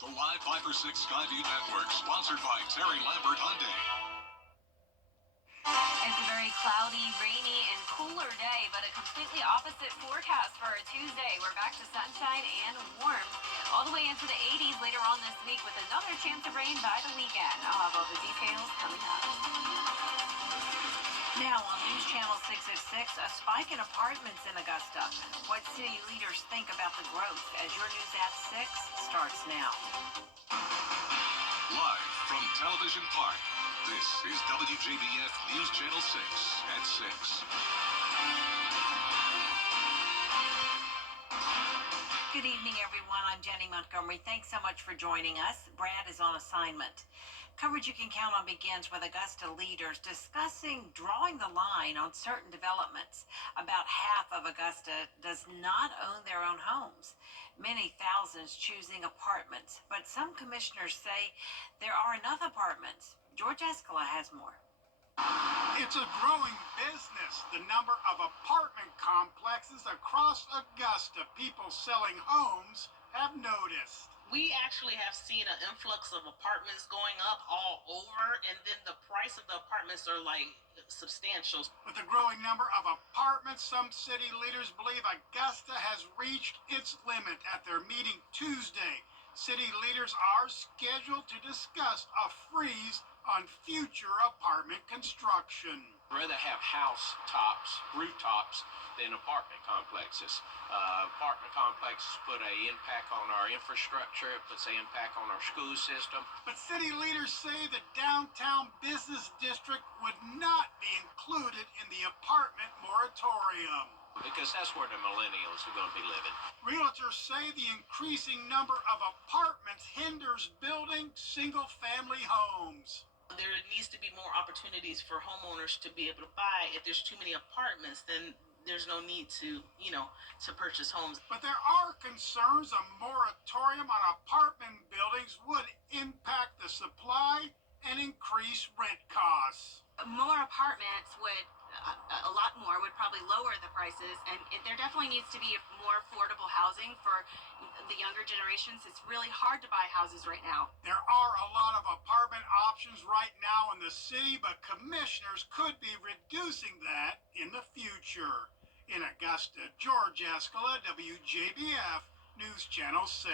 The Live 5 for 6 Skyview Network, sponsored by Terry Lambert Hyundai. It's a very cloudy, rainy, and cooler day, but a completely opposite forecast for a Tuesday. We're back to sunshine and warm all the way into the 80s later on this week with another chance of rain by the weekend. I'll have all the details coming up. Now on News Channel 606, a spike in apartments in Augusta. What city leaders think about the growth as your News at 6 starts now. Live from Television Park, this is WJBF News Channel 6 at 6. Good evening, everyone. I'm Jenny Montgomery. Thanks so much for joining us. Brad is on assignment. Coverage you can count on begins with Augusta leaders discussing drawing the line on certain developments. About half of Augusta does not own their own homes. Many thousands choosing apartments, but some commissioners say there are enough apartments. George Escala has more. It's a growing business. The number of apartment complexes across Augusta people selling homes have noticed. We actually have seen an influx of apartments going up all over, and then the price of the apartments are like substantial. With the growing number of apartments, some city leaders believe Augusta has reached its limit. At their meeting Tuesday, city leaders are scheduled to discuss a freeze on future apartment construction. I'd rather have house tops, rooftops, than apartment complexes. Apartment complexes put an impact on our infrastructure, it puts an impact on our school system. But city leaders say the downtown business district would not be included in the apartment moratorium. Because that's where the millennials are going to be living. Realtors say the increasing number of apartments hinders building single-family homes. There needs to be more opportunities for homeowners to be able to buy. If there's too many apartments, then there's no need to purchase homes. But there are concerns a moratorium on apartment buildings would impact the supply and increase rent costs. More apartments would, a lot more, would probably lower the prices, and there definitely needs to be more affordable housing for the younger generations. It's really hard to buy houses right now. There are a lot of apartment options right now in the city, but commissioners could be reducing that in the future. In Augusta, George Escala, WJBF News Channel 6.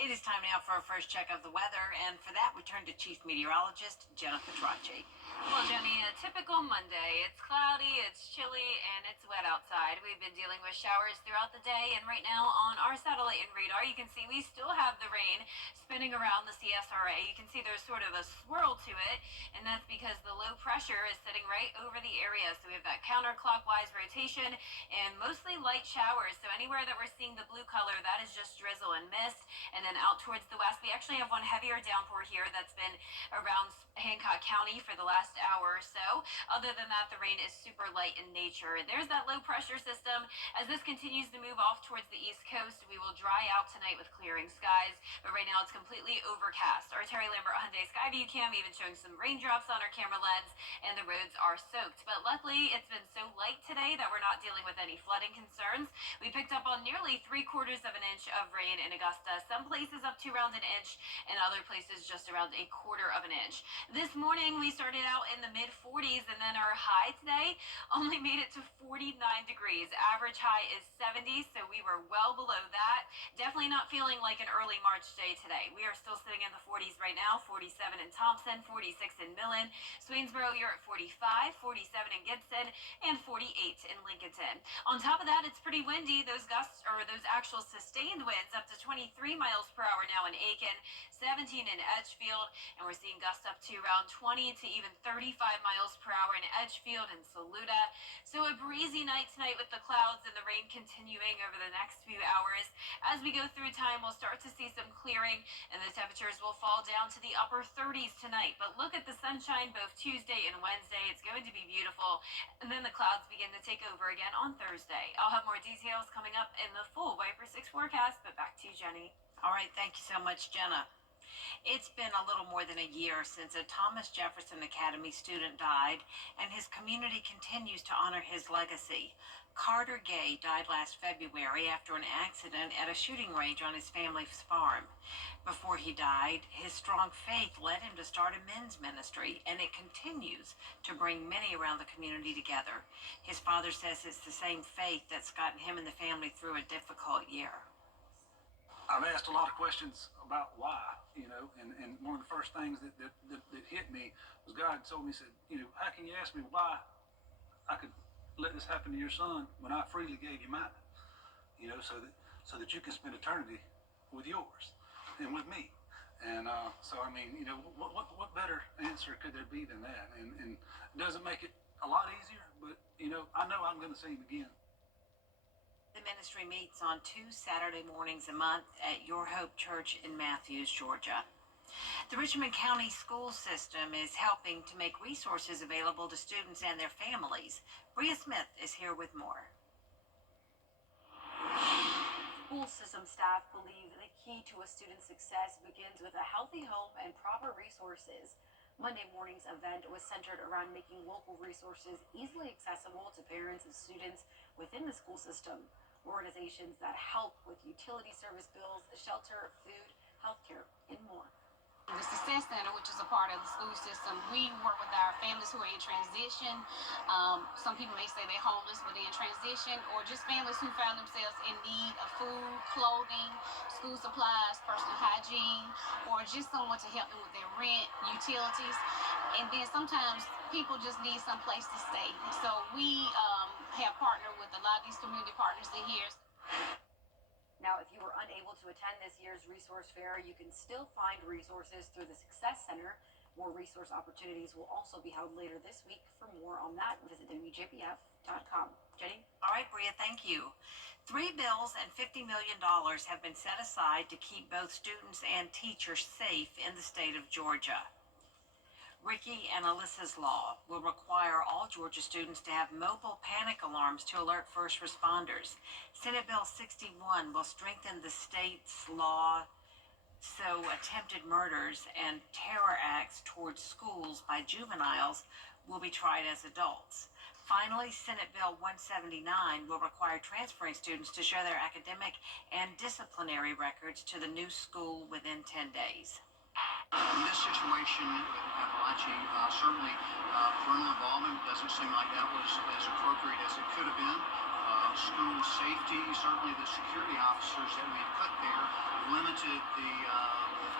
It is time now for our first check of the weather, and for that we turn to Chief Meteorologist Jennifer Tracci. Well, Jenny, a typical Monday. It's cloudy, it's chilly, and it's wet outside. We've been dealing with showers throughout the day, and right now on our satellite and radar, you can see we still have the rain spinning around the CSRA. You can see there's sort of a swirl to it, and that's because the low pressure is sitting right over the area. So we have that counterclockwise rotation and mostly light showers. So anywhere that we're seeing the blue color, that is just drizzle and mist. And then out towards the west, we actually have one heavier downpour here that's been around Hancock County for the last hour or so. Other than that, the rain is super light in nature. And there's that low pressure system. As this continues to move off towards the east coast, we will dry out tonight with clearing skies. But right now it's completely overcast. Our Terry Lambert Hyundai Skyview cam even showing some raindrops on our camera lens, and the roads are soaked. But luckily, it's been so light today that we're not dealing with any flooding concerns. We picked up on nearly 3/4 of an inch of rain in Augusta. Some places up to around an inch, and other places just around 1/4 of an inch. This morning we started out in the mid-40s, and then our high today only made it to 49 degrees. Average high is 70, so we were well below that. Definitely not feeling like an early March day today. We are still sitting in the 40s right now, 47 in Thompson, 46 in Millen. Swainsboro, you're at 45, 47 in Gibson, and 48 in Lincolnton. On top of that, it's pretty windy. Those gusts, or those actual sustained winds, up to 23 miles per hour now in Aiken, 17 in Edgefield, and we're seeing gusts up to around 20 to even 35 miles per hour in Edgefield and Saluda. So a breezy night tonight with the clouds and the rain continuing over the next few hours. As we go through time, we'll start to see some clearing, and the temperatures will fall down to the upper 30s tonight. But look at the sunshine both Tuesday and Wednesday. It's going to be beautiful. And then the clouds begin to take over again on Thursday. I'll have more details coming up in the full Viper 6 forecast, but back to you, Jenny. All right, thank you so much, Jenna. It's been a little more than a year since a Thomas Jefferson Academy student died, and his community continues to honor his legacy. Carter Gay died last February after an accident at a shooting range on his family's farm. Before he died, his strong faith led him to start a men's ministry, and it continues to bring many around the community together. His father says it's the same faith that's gotten him and the family through a difficult year. I've asked a lot of questions about why, and one of the first things that hit me was God told me, said, how can you ask me why I could let this happen to your son when I freely gave you mine, so that you can spend eternity with yours and with me. And what better answer could there be than that? And it doesn't make it a lot easier, but, I know I'm going to see him again. The ministry meets on 2 Saturday mornings a month at Your Hope Church in Matthews, Georgia. The Richmond County school system is helping to make resources available to students and their families. Bria Smith is here with more. School system staff believe the key to a student's success begins with a healthy home and proper resources. Monday morning's event was centered around making local resources easily accessible to parents and students within the school system. Organizations that help with utility service bills, shelter, food, healthcare, and more. The Success Center, which is a part of the school system, we work with our families who are in transition. Some people may say they're homeless, but they're in transition, or just families who found themselves in need of food, clothing, school supplies, personal hygiene, or just someone to help them with their rent, utilities. And then sometimes people just need some place to stay. So we have partnered with a lot of these community partners in here. Now, if you were unable to attend this year's resource fair, you can still find resources through the Success Center. More resource opportunities will also be held later this week. For more on that, visit WJBF.com. Jenny? All right, Bria, thank you. 3 bills and $50 million have been set aside to keep both students and teachers safe in the state of Georgia. Ricky and Alyssa's law will require all Georgia students to have mobile panic alarms to alert first responders. Senate Bill 61 will strengthen the state's law so attempted murders and terror acts towards schools by juveniles will be tried as adults. Finally, Senate Bill 179 will require transferring students to show their academic and disciplinary records to the new school within 10 days. In this situation with Appalachia, certainly parental involvement doesn't seem like that was as appropriate as it could have been. School safety, certainly the security officers that we had put there limited the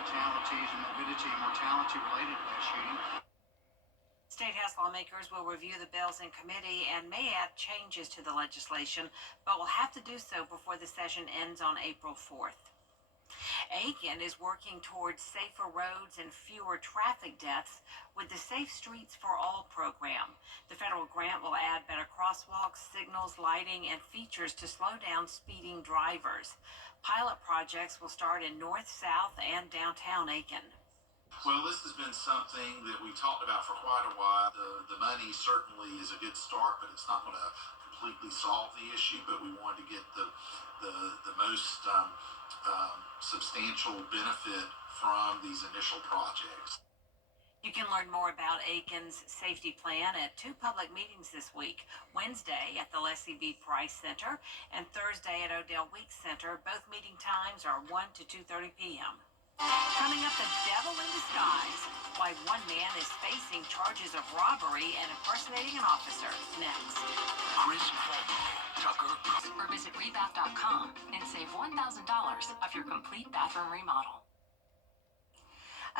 fatalities and morbidity and mortality related to that shooting. State House lawmakers will review the bills in committee and may add changes to the legislation, but will have to do so before the session ends on April 4th. Aiken is working towards safer roads and fewer traffic deaths with the Safe Streets for All program. The federal grant will add better crosswalks, signals, lighting, and features to slow down speeding drivers. Pilot projects will start in North, South, and downtown Aiken. Well, this has been something that we talked about for quite a while. The money certainly is a good start, but it's not going to completely solve the issue. But we wanted to get the most substantial benefit from these initial projects. You can learn more about Aiken's safety plan at 2 public meetings this week. Wednesday at the Leslie B. Price Center and Thursday at Odell Weeks Center. Both meeting times are 1 to 2:30 p.m. Coming up, the devil in disguise. Why one man is facing charges of robbery and impersonating an officer. Next. Chris Cuomo, Tucker. Or visit rebath.com and save $1,000 off your complete bathroom remodel.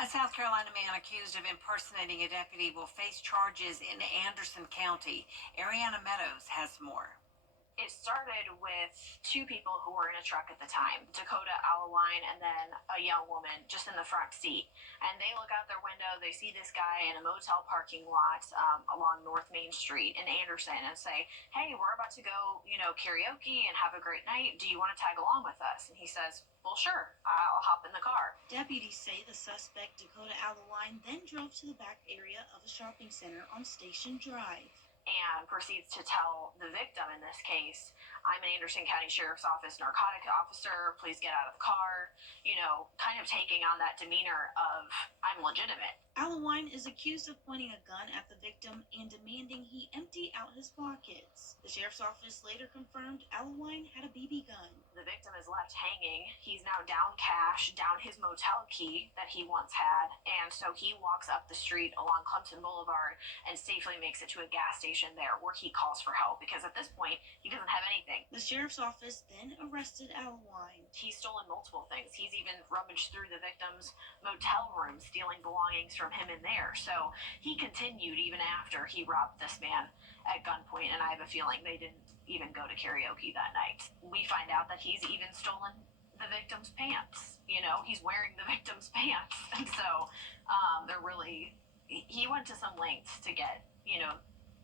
A South Carolina man accused of impersonating a deputy will face charges in Anderson County. Ariana Meadows has more. It started with 2 people who were in a truck at the time, Dakota Alaline and then a young woman just in the front seat. And they look out their window, they see this guy in a motel parking lot along North Main Street in Anderson and say, hey, we're about to go, karaoke and have a great night. Do you want to tag along with us? And he says, well, sure, I'll hop in the car. Deputies say the suspect, Dakota Alaline, then drove to the back area of a shopping center on Station Drive. and proceeds to tell the victim in this case, I'm an Anderson County Sheriff's Office narcotic officer, please get out of the car, kind of taking on that demeanor of, I'm legitimate. Allewine is accused of pointing a gun at the victim and demanding he empty out his pockets. The sheriff's office later confirmed Allewine had a BB gun. The victim is left hanging. He's now down cash, down his motel key that he once had, and so he walks up the street along Clemson Boulevard and safely makes it to a gas station there where he calls for help because at this point he doesn't have anything. The sheriff's office then arrested Allewine. He's stolen multiple things. He's even rummaged through the victim's motel room, stealing belongings from him in there. So he continued even after he robbed this man at gunpoint, and I have a feeling they didn't even go to karaoke that night. We find out that he's even stolen the victim's pants. He's wearing the victim's pants. And so he went to some lengths to get,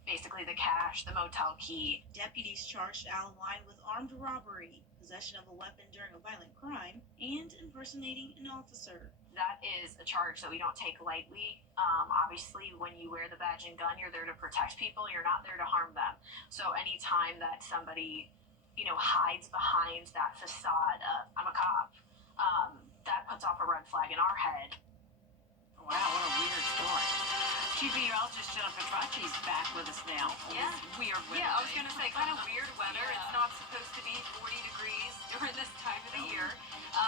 basically the cash, the motel key. Deputies charged Allewine with armed robbery, possession of a weapon during a violent crime, and impersonating an officer. That is a charge that we don't take lightly. Obviously, when you wear the badge and gun, you're there to protect people. You're not there to harm them. So anytime that somebody, hides behind that facade of, I'm a cop, that puts off a red flag in our head. Wow, what a weird story. Chief Meteorologist Jennifer Tracci's back with us now. Yeah. Weird weather. Yeah, I was going to say, kind of weird weather. Yeah. It's not supposed to be 40 degrees during this time of the year.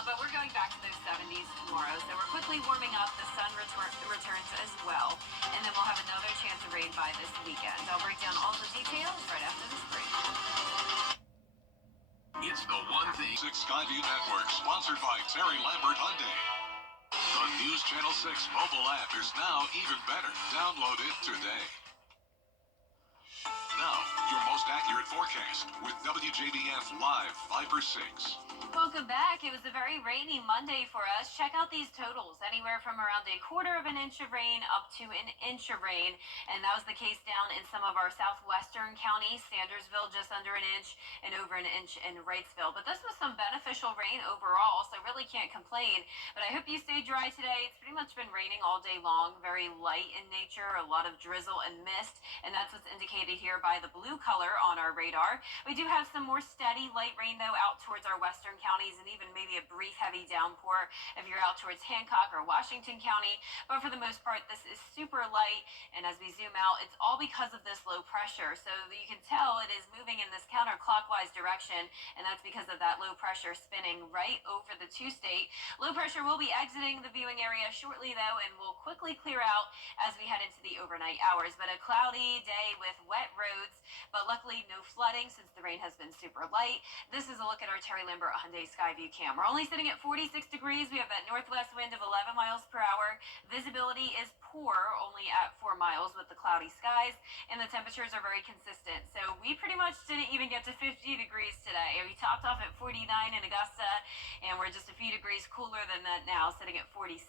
But we're going back to those 70s tomorrow. So we're quickly warming up. The sun returns as well. And then we'll have another chance of rain by this weekend. I'll break down all the details right after this break. It's the One Thing 6 Skyview Network, sponsored by Terry Lambert Hyundai. The News Channel 6 mobile app is now even better. Download it today. Now, your most accurate forecast with WJBF Live 5/6. Welcome back. It was a very rainy Monday for us. Check out these totals. Anywhere from around a quarter of an inch of rain up to an inch of rain. And that was the case down in some of our southwestern counties. Sandersville just under an inch and over an inch in Wrightsville. But this was some beneficial rain overall, so really can't complain. But I hope you stay dry today. It's pretty much been raining all day long. Very light in nature, a lot of drizzle and mist. And that's what's indicated here by the blue color on our radar. We do have some more steady light rain, though, out towards our western counties and even maybe a brief heavy downpour if you're out towards Hancock or Washington County. But for the most part, this is super light. And as we zoom out, it's all because of this low pressure. So you can tell it is moving in this counterclockwise direction, and that's because of that low pressure spinning right over the two-state. Low pressure will be exiting the viewing area shortly, though, and will quickly clear out as we head into the overnight hours. But a cloudy day with wet roads, but luckily no flooding since the rain has been super light. This is a look at our Terry Lambert Hyundai Skyview cam. We're only sitting at 46 degrees. We have that northwest wind of 11 miles per hour. Visibility is poor, only at 4 miles with the cloudy skies, and the temperatures are very consistent. So we pretty much didn't even get to 50 degrees today. We topped off at 49 in Augusta, and we're just a few degrees cooler than that now, sitting at 46.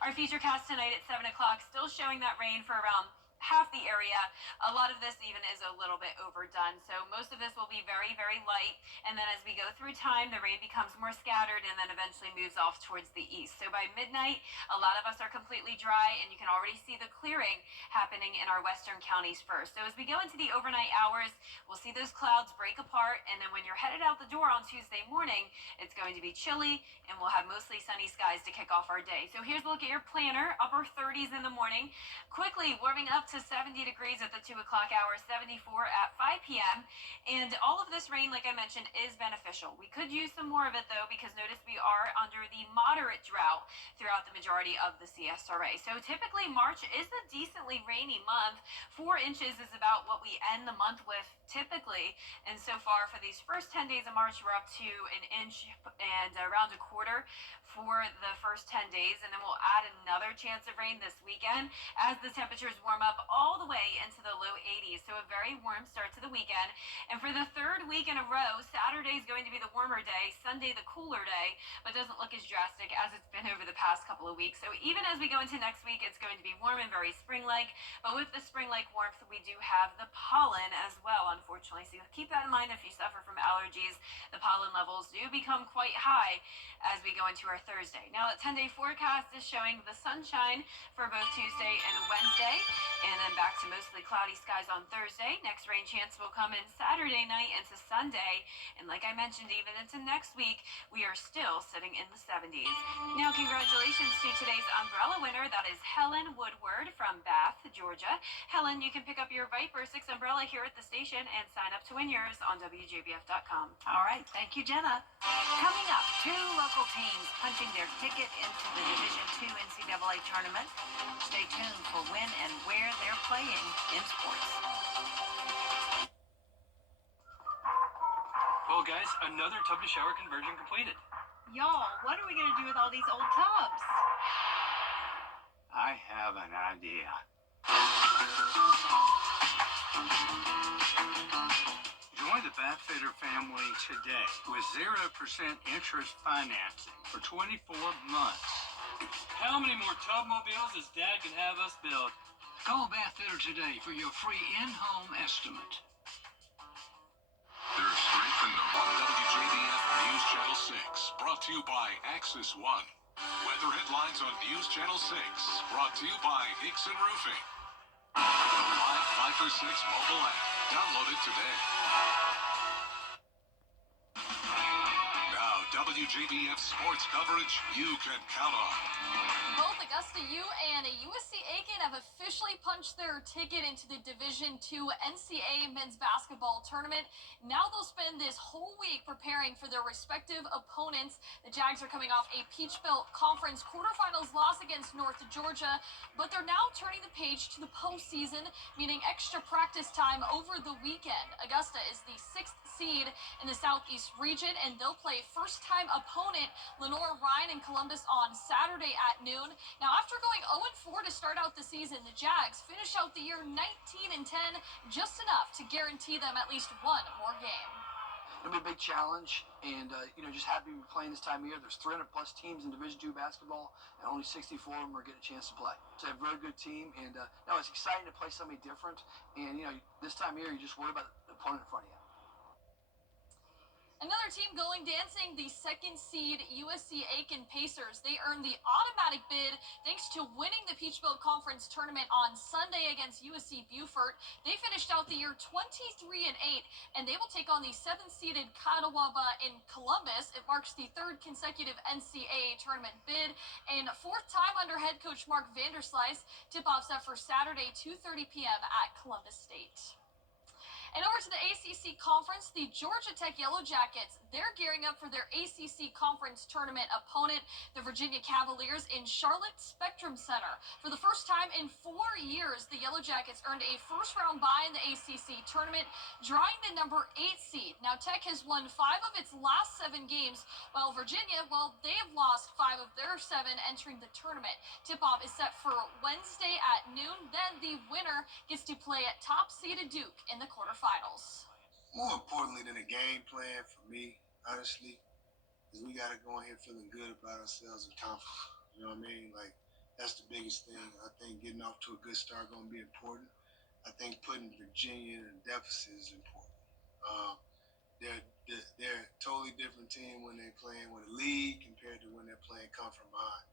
Our futurecast tonight at 7 o'clock still showing that rain for around half the area. A lot of this even is a little bit overdone. So most of this will be very, very light. And then as we go through time, the rain becomes more scattered and then eventually moves off towards the east. So by midnight, a lot of us are completely dry, and you can already see the clearing happening in our western counties first. So as we go into the overnight hours, we'll see those clouds break apart. And then when you're headed out the door on Tuesday morning, it's going to be chilly, and we'll have mostly sunny skies to kick off our day. So here's a look at your planner. Upper 30s in the morning, quickly warming up to 70 degrees at the 2 o'clock hour, 74 at 5 p.m. And all of this rain, like I mentioned, is beneficial. We could use some more of it, though, because notice we are under the moderate drought throughout the majority of the CSRA. So typically March is a decently rainy month. 4 inches is about what we end the month with typically. And so far for these first 10 days of March, we're up to an inch and around a quarter for the first 10 days. And then we'll add another chance of rain this weekend as the temperatures warm up all the way into the low 80s. So a very warm start to the weekend. And for the third week in a row, Saturday is going to be the warmer day, Sunday the cooler day, but doesn't look as drastic as it's been over the past couple of weeks. So even as we go into next week, it's going to be warm and very spring-like. But with the spring-like warmth, we do have the pollen as well, unfortunately. So keep that in mind if you suffer from allergies. The pollen levels do become quite high as we go into our Thursday. Now, the 10-day forecast is showing the sunshine for both Tuesday and Wednesday. And then back to mostly cloudy skies on Thursday. Next rain chance will come in Saturday night into Sunday. And like I mentioned, even into next week, we are still sitting in the 70s. Now, congratulations to today's umbrella winner. That is Helen Woodward from Bath, Georgia. Helen, you can pick up your Viper 6 umbrella here at the station and sign up to win yours on WJBF.com. All right. Thank you, Jenna. Coming up, two local teams punching their ticket into the Division II NCAA tournament. Stay tuned for when and where they're playing in sports. Well, guys, another tub to shower conversion completed. Y'all, what are we going to do with all these old tubs? I have an idea. Join the Bathfitter family today with 0% interest financing for 24 months. How many more tub mobiles does Dad can have us build? Call Bathfitter today for your free in-home estimate. There's strength in them on WJBF News Channel 6, brought to you by Axis One. Weather headlines on News Channel 6, brought to you by Hickson Roofing. The live 5 for 6 mobile app. Download it today. Now, WJBF sports coverage you can count on. Both Augusta U and USC Aiken have officially punched their ticket into the Division II NCAA men's basketball tournament. Now they'll spend this whole week preparing for their respective opponents. The Jags are coming off a Peach Belt Conference quarterfinals loss against North Georgia, but they're now turning the page to the postseason, meaning extra practice time over the weekend. Augusta is the 6th seed in the Southeast region, and they'll play first-time opponent Lenore Ryan in Columbus on Saturday at noon. Now, after going 0-4 to start out the season, the Jags finish out the year 19-10, just enough to guarantee them at least one more game. It'll be a big challenge, and just happy to be playing this time of year. There's 300 plus teams in Division II basketball, and only 64 of them are getting a chance to play. So a very good team, and it's exciting to play somebody different. And this time of year, you just worry about the opponent in front of you. Another team going dancing, the 2nd seed USC Aiken Pacers. They earned the automatic bid thanks to winning the Peach Belt Conference tournament on Sunday against USC Beaufort. They finished out the year 23-8, and they will take on the 7th-seeded Catawba in Columbus. It marks the 3rd consecutive NCAA tournament bid and 4th time under head coach Mark Vanderslice. Tip-off set for Saturday, 2:30 p.m. at Columbus State. And over to the ACC Conference, the Georgia Tech Yellow Jackets, they're gearing up for their ACC Conference tournament opponent, the Virginia Cavaliers, in Charlotte Spectrum Center. For the first time in 4 years, the Yellow Jackets earned a first-round bye in the ACC tournament, drawing the number 8 seed. Now, Tech has won 5 of its last 7 games, while Virginia, they have lost 5 of their 7 entering the tournament. Tip-off is set for Wednesday at noon. Then the winner gets to play at top-seeded Duke in the quarterfinals. More importantly than a game plan for me, honestly, is we got to go in here feeling good about ourselves and confident. You know what I mean? Like, that's the biggest thing. I think getting off to a good start going to be important. I think putting Virginia in a deficit is important. They're a totally different team when they're playing with a lead compared to when they're playing come from behind.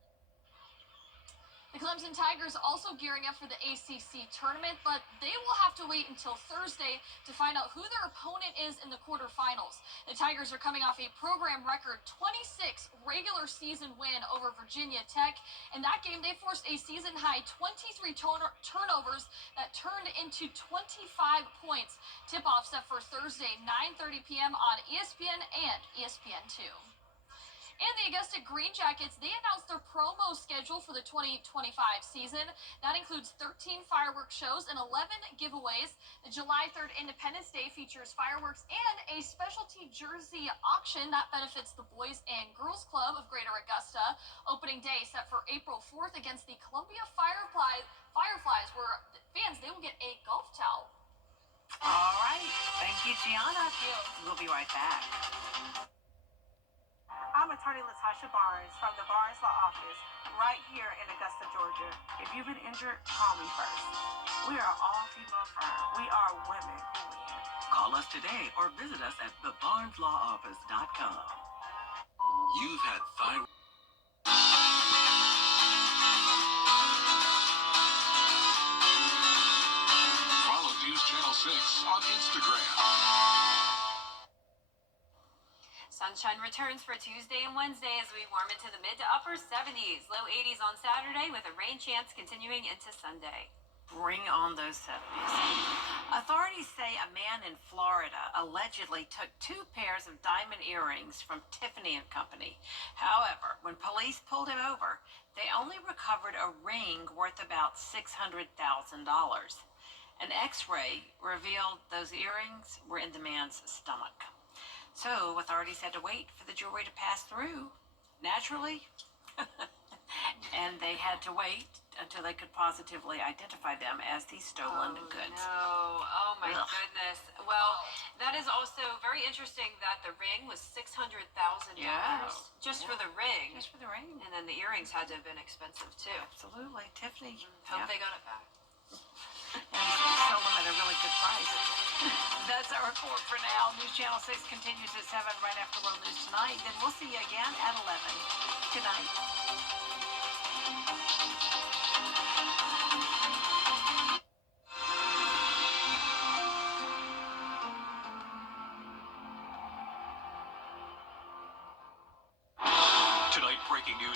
The Clemson Tigers also gearing up for the ACC tournament, but they will have to wait until Thursday to find out who their opponent is in the quarterfinals. The Tigers are coming off a program record 26 regular season win over Virginia Tech. In that game, they forced a season-high 23 turnovers that turned into 25 points. Tip-off set for Thursday, 9:30 p.m. on ESPN and ESPN2. And the Augusta Green Jackets, they announced their promo schedule for the 2025 season. That includes 13 fireworks shows and 11 giveaways. The July 3rd Independence Day features fireworks and a specialty jersey auction that benefits the Boys and Girls Club of Greater Augusta. Opening day set for April 4th against the Columbia Fireflies, where fans, they will get a golf towel. All right. Thank you, Gianna. Thank you. We'll be right back. I'm attorney Latasha Barnes from the Barnes Law Office right here in Augusta, Georgia. If you've been injured, call me first. We are an all-female firm. We are women who win. Call us today or visit us at thebarneslawoffice.com. You've had thyroid. 6 on Instagram. Sunshine returns for Tuesday and Wednesday as we warm into the mid to upper 70s, low 80s on Saturday with a rain chance continuing into Sunday. Bring on those 70s. Authorities say a man in Florida allegedly took 2 pairs of diamond earrings from Tiffany & Company. However, when police pulled him over, they only recovered a ring worth about $600,000. An x-ray revealed those earrings were in the man's stomach. So authorities had to wait for the jewelry to pass through, naturally. And they had to wait until they could positively identify them as the stolen goods. No. Oh my goodness. Well, that is also very interesting that the ring was $600,000 just for the ring. Just for the ring. And then the earrings had to have been expensive too. Absolutely. Tiffany. Hope they got it back. And sold them at a really good price. That's our report for now. News Channel 6 continues at 7 right after World News Tonight. Then we'll see you again at 11. Good night.